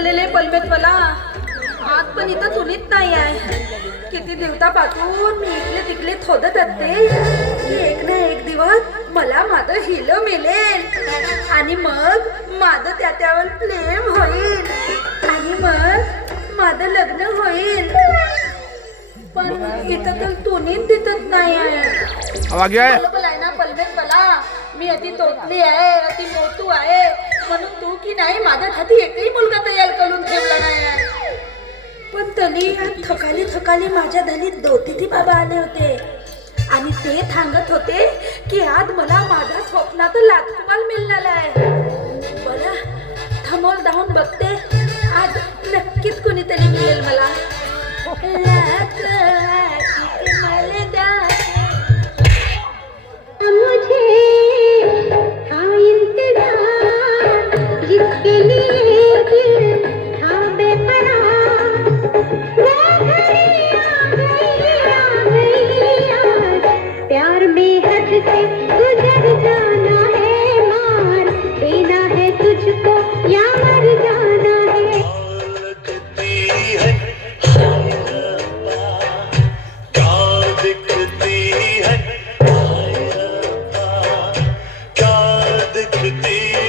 आलेले पलमेत मला आज पण इथं चुलीत नाही आहे. किती दिवसापासून मी इकडे तिकडे शोधत असते की एक ना एक दिवस मला माझं हिलं मिळेल आणि मग माझं त्याच्यावर प्रेम होईल आणि मग माझं लग्न होईल. पण इथं तर चुलीत दिसत नाही आहे. बरोबर आहे ना पलमेत मला. मी अति तोतली आहे, अति मोठू आहे, म्हणून तू की नाही माझ्यासाठी एकही मुलगा तयार करून ठेवला नाही आहे. पण तरी थकाली माझ्या धनीत दोतीती बाबा आले होते आणि ते सांगत होते की आज मला माझ्या स्वप्नात राजकुमार मिळणार आहे. बरं थमोल धावून बघते, आज नक्कीच कोणीतरी मिळेल मला. जिसके लिए दिल था बेपरार, वो घड़ी आ गई आज, प्यार में हद से गुजर जाना है, मार देना है तुझको या मर जाना है. लगती है हाय रब्बा, क्या दिखती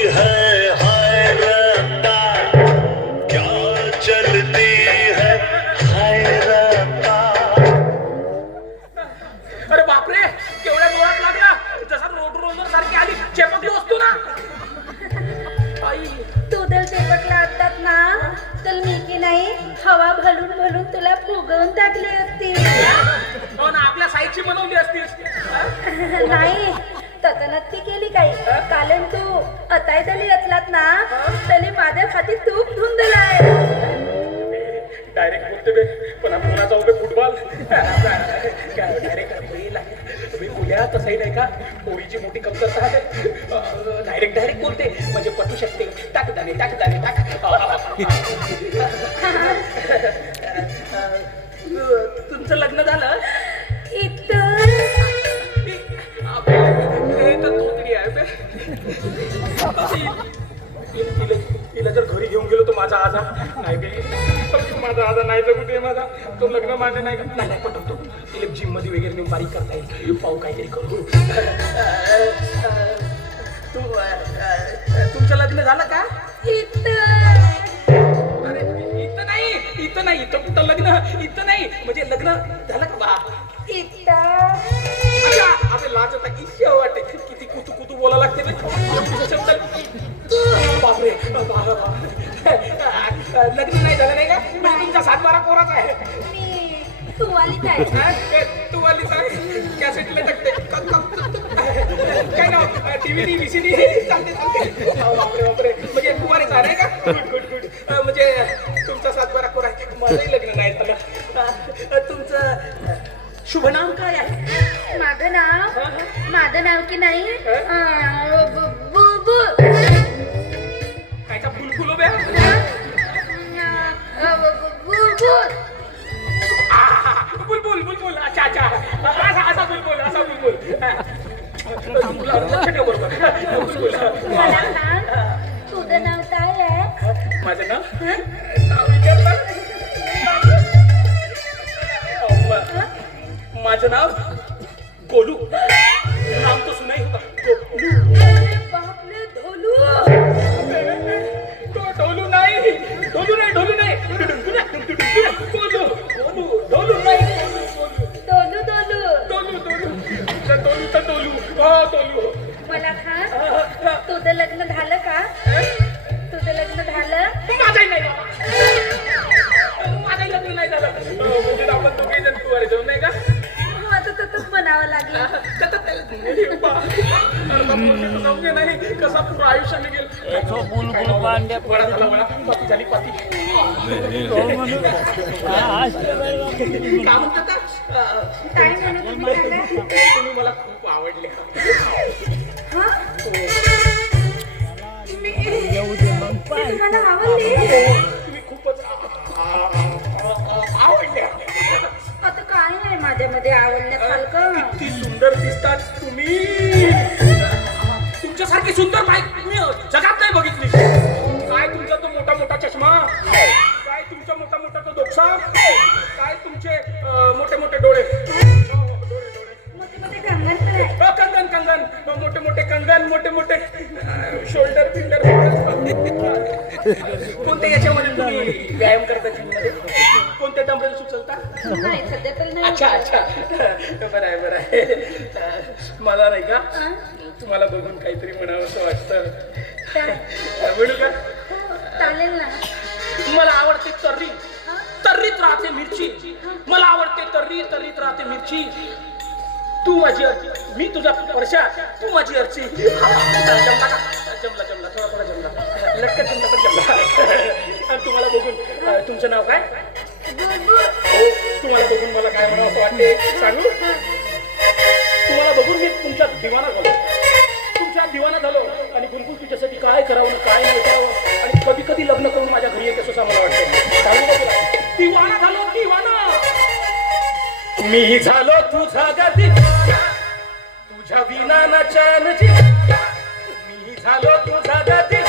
है हाय रब्बा, क्या दिखती है हवा भलून तुला फुगवून टाकली असती. आपल्या साईची बनवली असती. नाही तसं नक्की केली काही. कारण तू अताय तरी असलात ना तरी माझ्या हाती तूप धुवून दिलाय. डायरेक्ट बोलते बे, पण आपण पुन्हा जाऊ बे फुटबॉल. काय डायरेक्ट तुम्ही बोल्या तसंही नाही का, पोळीची मोठी कमतरता आहे. डायरेक्ट बोलते म्हणजे पटू शकते. टाक दाणे तुमचं लग्न झालं इथं तोतडी आहे बे. तिला जर घरी घेऊन गेलो तर माझा आजा नाही बे, माझा आजा नाही जगू दे. माझा तो लग्न माझे नाही नाही पटवतो. तिला जिम मध्ये वगैरे नेऊन बारीक करता येईल. पाहू काहीतरी करू. तुमचं लग्न झालं का? अरे इथं नाही इथं कुठं लग्न. इथं नाही म्हणजे लग्न झालं का बा? अरे लाज आता किती वाटते. किती कुतू बोला लागते बापरे. लग्न नाही झालं नाही का? म्हणजे तुमचा 7-12 पोराचा आहे. तू आलीच आहे. तू आलीच आहे. कॅसेटला टाकते काय नाव? DVD VCD चालते. बापरे म्हणजे कुवारीच आहे का? गुड म्हणजे तुमचा 7-12 पोर आहे. माझंही लग्न नाही झालं. तुमचं शुभ नाम काय आहे? माझं नाव की नाही कायचा फुलफुल उभ्या बुलबुल. अच्छा असा बुलबुल. तुझं नाव काय आहे? माझं नाव विचारतात. माझं नाव गोलू. नाम तो सुना ही होगा, गोलू. बापरे ढोलू. ढोलू नाही. ढोलू मला खा. तुझं लग्न झालं का? तुझं लग्न झालं? माझंही लग्न नाही झालं. म्हणजे आपण दोघे जण कुवारे जाऊन नाही का? आता तसंच म्हणावं लागलं. नाही कसा पुरा आयुष्य निघेल. वडा झाला पाती झाली पाती. काय म्हणत तुम्ही मला खूप आवडले. मला आवडले. तुम्ही खूपच आवडले. आता काय आहे माझ्यामध्ये आवडण्यासारखं? किती सुंदर दिसतात तुम्ही. तुमच्यासारखी सुंदर बाईक मी जगात नाही बघितली. काय तुमचा तो मोठा चष्मा, मोठे मोठे शोल्डर फिंगर कोणत्या याच्यामध्ये तुम्ही व्यायाम करता जिममध्ये कोणते डंबेल सुचवता नाही सध्या तर नाही. अच्छा अच्छा बरं आहे बरं आहे मला नाही का तुम्हाला बघून काहीतरी म्हणावं असं वाटतं म्हणू का हो, चालेल ना. मला आवडते तर्री तर्रीत राहते मिरची मला आवडते तर्री तर्रीत राहते मिरची तू माझी अर्ची मी तुझा वर्षा तू माझी अर्ची जमला का जमला जमला थोडा थोडा जमला लटकन जमला पण जमला आणि तुम्हाला बघून तुमचं नाव काय हो तुम्हाला बघून मला काय म्हणावं असं वाटते सांगू तुम्हाला बघून मी तुमचा दिवाना झालो आणि बुलबुल तुझ्यासाठी काय करावं काय नाही करावं आणि कधी कधी लग्न करून माझ्या घरी येते असं मला वाटतं सांगू का तुला दिवाना झालो दिवाना मी झालो तुझा गती तुझ्या विना ना चानची मी झालो तुझा गती